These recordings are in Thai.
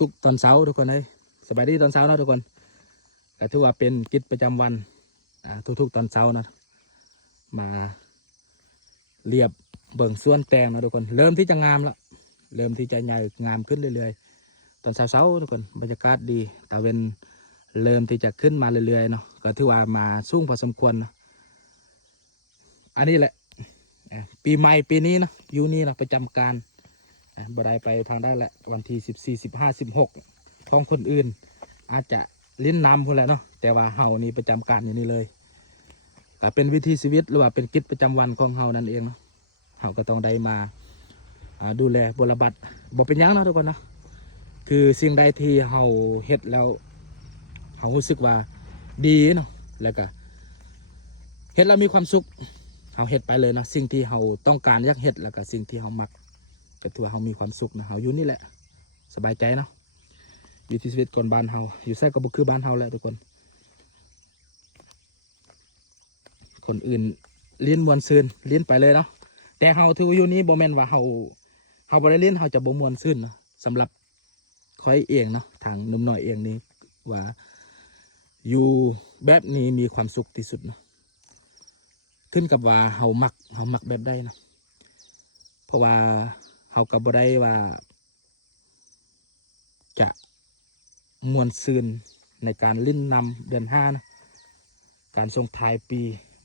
ทุกๆตอนเช้าทุกคนเลยสบายดีตอนเช้านะทุกคนก็ถือว่าเป็นกิจประจำวันทุกๆตอนเช้านะมาเรียบเบิ่งส่วนแตงนะทุกคนเริ่มที่จะงามแล้วเริ่มที่จะใหญ่งามขึ้นเรื่อยๆตอนเช้าทุกคนบรรยากาศดีตะเวนเริ่มที่จะขึ้นมาเรื่อยๆเนาะก็ถือว่ามาสูงพอสมควรนะอันนี้แหละปีใหม่ปีนี้นะอยู่นี่นะประจำการบ่ได้ไปทางได้แหละวันที่14 15 16ของคนอื่นอาจจะลิ้นนำพอแหละเนาะแต่ว่าเฮานี่ประจำการอย่างนี้เลยก็เป็นวิถีชีวิตหรือว่าเป็นกิจประจำวันของเฮานั่นเองเนาะเฮาก็ต้องได้มาดูแลบรบัดบ่เป็นยังนะทุกคนนะคือสิ่งใดที่เฮาเฮ็ดแล้วเฮารู้สึกว่าดีเนาะแล้วก็เฮ็ดแล้วมีความสุขเฮาเฮ็ดไปเลยนะสิ่งที่เฮาต้องการอยากเฮ็ดแล้วก็สิ่งที่เฮามักก็ถือว่าเฮามีความสุขนะเฮาอยู่นี่แหละสบายใจเนาะวิถีชีวิตคนบ้านเฮาอยู่แท้ก็บ่คือบ้านเฮาแหละทุกคนคนอื่นเลี้ยนมวนซืนเลี้ยนไปเลยเนาะแต่เฮาถือว่าอยู่นี้บ่แม่นว่าเฮาบ่ได้เลี้ยนเฮาจะบ่มวนซืนเนาะสำหรับค่อยเองเนาะทางหนุ่มน้อยเองนี่ว่าอยู่แบบนี้มีความสุขที่สุดเนาะขึ้นกับว่าเฮามักแบบใดเนาะเพราะว่าเฮาก็บ่ได้ว่าจะมวนซืนในการลิ้นนำเดือน5นะการส่งท้ายปี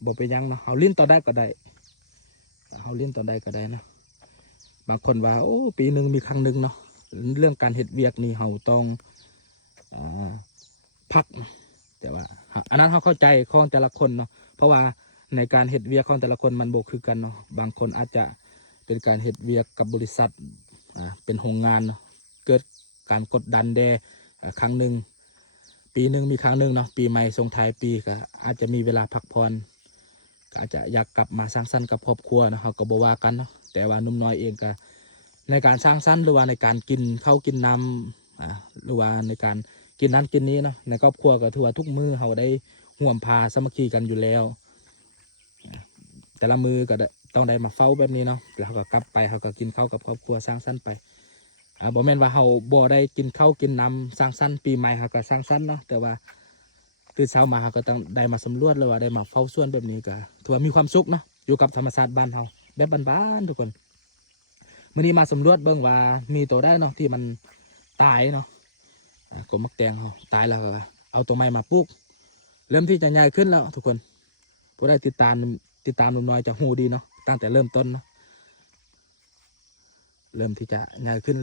บ่ไปยังเนาะเฮาลิ้นต่อได้ก็ได้เฮาลิ้นต่อได้ก็ได้นะบางคนว่าโอ้ปีหนึ่งมีครั้งหนึ่งเนาะเรื่องการเฮ็ดเวียกนี่เฮาต้องพักแต่ว่าอันนั้นเฮาเข้าใจของแต่ละคนเนาะเพราะว่าในการเฮ็ดเวียกของแต่ละคนมันบ่คือกันเนาะบางคนอาจจะเป็นการเฮ็ดเวียกกับบริษัทเป็นโรงงานเนาะเกิดการกดดันครั้งหนึ่งปีหนึ่งมีครั้งหนึ่งเนาะปีใหม่ส่งท้ายปีก็อาจจะมีเวลาพักผ่อนก็อาจจะอยากกลับมาสร้างสรรค์กับครอบครัวนะเขาก็บอกว่ากันเนาะแต่ว่านุ่มน้อยเองก็ในการสร้างสรรค์หรือว่าในการกินข้าวกินน้ำหรือว่าในการกินนั้นกินนี้เนาะในครอบครัวก็ถือว่าทุกมื้อเขาได้ห่วมพาสามัคคีกันอยู่แล้วแต่ละมือก็ต้องได้มาเฝ้าแบบนี้เนาะแล้วเขาก็กลับไปเขาก็กินข้าวกับครอบครัวสร้างสรรค์ไปบ่แม่นว่าเขาบ่ได้กินข้าวกินน้ำสร้างสรรค์ปีใหม่เขาก็สร้างสรรค์เนาะแต่ว่าตื่นเช้ามาเขาก็ต้องได้มาสำรวจหรือว่าได้มาเฝ้าสวนแบบนี้ก็ถือว่ามีความสุขเนาะอยู่กับธรรมชาติบ้านเขาแบบบ้านๆทุกคนมื้อนี้มาสำรวจเบิ่งว่ามีตัวได้เนาะที่มันตายเนาะกบมักแตงเขาตายแล้วก็เอาตัวใหม่มาปลูกเริ่มที่จะใหญ่ขึ้นแล้วทุกคนผู้ได้ติดตามหนุ่มน้อยจะหูดีเนาะตั้งแต่เริ่มต้นเนาะเริ่มที่จะใหญ่ขึ้น